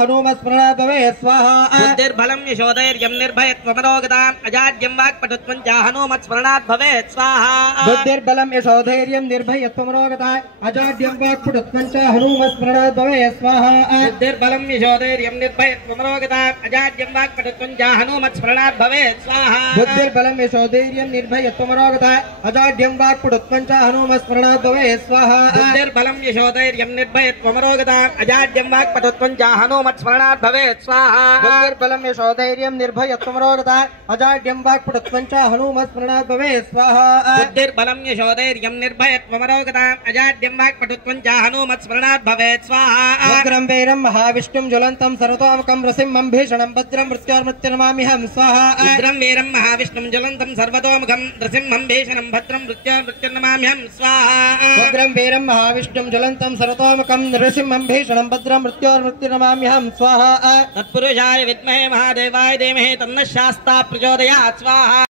हनुमत्स्मरणात् भवेत् स्वाहा बुद्धिर्बलं यशोधैर्यं निर्भयत्वमरोगताम् अजाड्यं वाक्पटुत्वं च हनुमत्स्मरणात् भवेत् स्वाहा बुद्धिर्बलं यशोधैर्यं निर्भयत्वमरोगताम् अजाड्यं वाक्पटुत्वं च हनुमत्स्मरणात् भवेत् स्वाहा बुद्धिर्बलं यशोधैर्यं निर्भयत्वमरोगताम् अजाड्यं वाक्पटुत्वं च हनुमत्स्मरणात् भवेत् स्वाहा बुद्धिर्बलं यशोधैर्यं निर्भयत्वमरोगताम् अजाड्यं वाक्पटुत्वं च हनुमत्स्मरणात् भवेत् स्वाहा बुद्धिर्बलं यशोधैर्यं निर्भयत्वमरोगताम् अजाड्यं वाक्पटुत्वं च हनुमत्स्मरणात् भवेत् स्वाहा बुद्धिर्बलं यशोधैर्यं निर्भयत्वमरोगताम् अजाड्यं वाक्पटुत्वं च हनुमत्स्मरणात् भवेत् स्वाहा बुद्धिर्बलं यशोधैर्यं निर्भयत्वमरोगताम् अजाड्यं वाक्पटुत्वं च हनुमत्स्मरणात् भवेत् स्वाहा उग्रं वीरं महाविष्णुं ज्वलन्तं सर्वतोमुखं नृसिंहं भीषणं भद्रं मृत्युर्मृत्युर्नमाम्यहं स्वाहा उग्रं वीरं महाविष्णुं ज्वलन्तं सर्वतोमुखं नृसिंहं भीषणं भद्रं मृत्युर्मृत्युर्नमाम्यहं स्वाहा उग्रं वीरं महाविष्णुं ज्वलन्तं सर्वतोमुखं नृसिंहं भीषणं भद्रं मृत्युर्मृत्युर्नमाम्यहं स्वाहा तत्पुरुषाय विद्महे महादेवाय धीमहि तन्नः शास्ता प्रचोदयात् स्वाहा।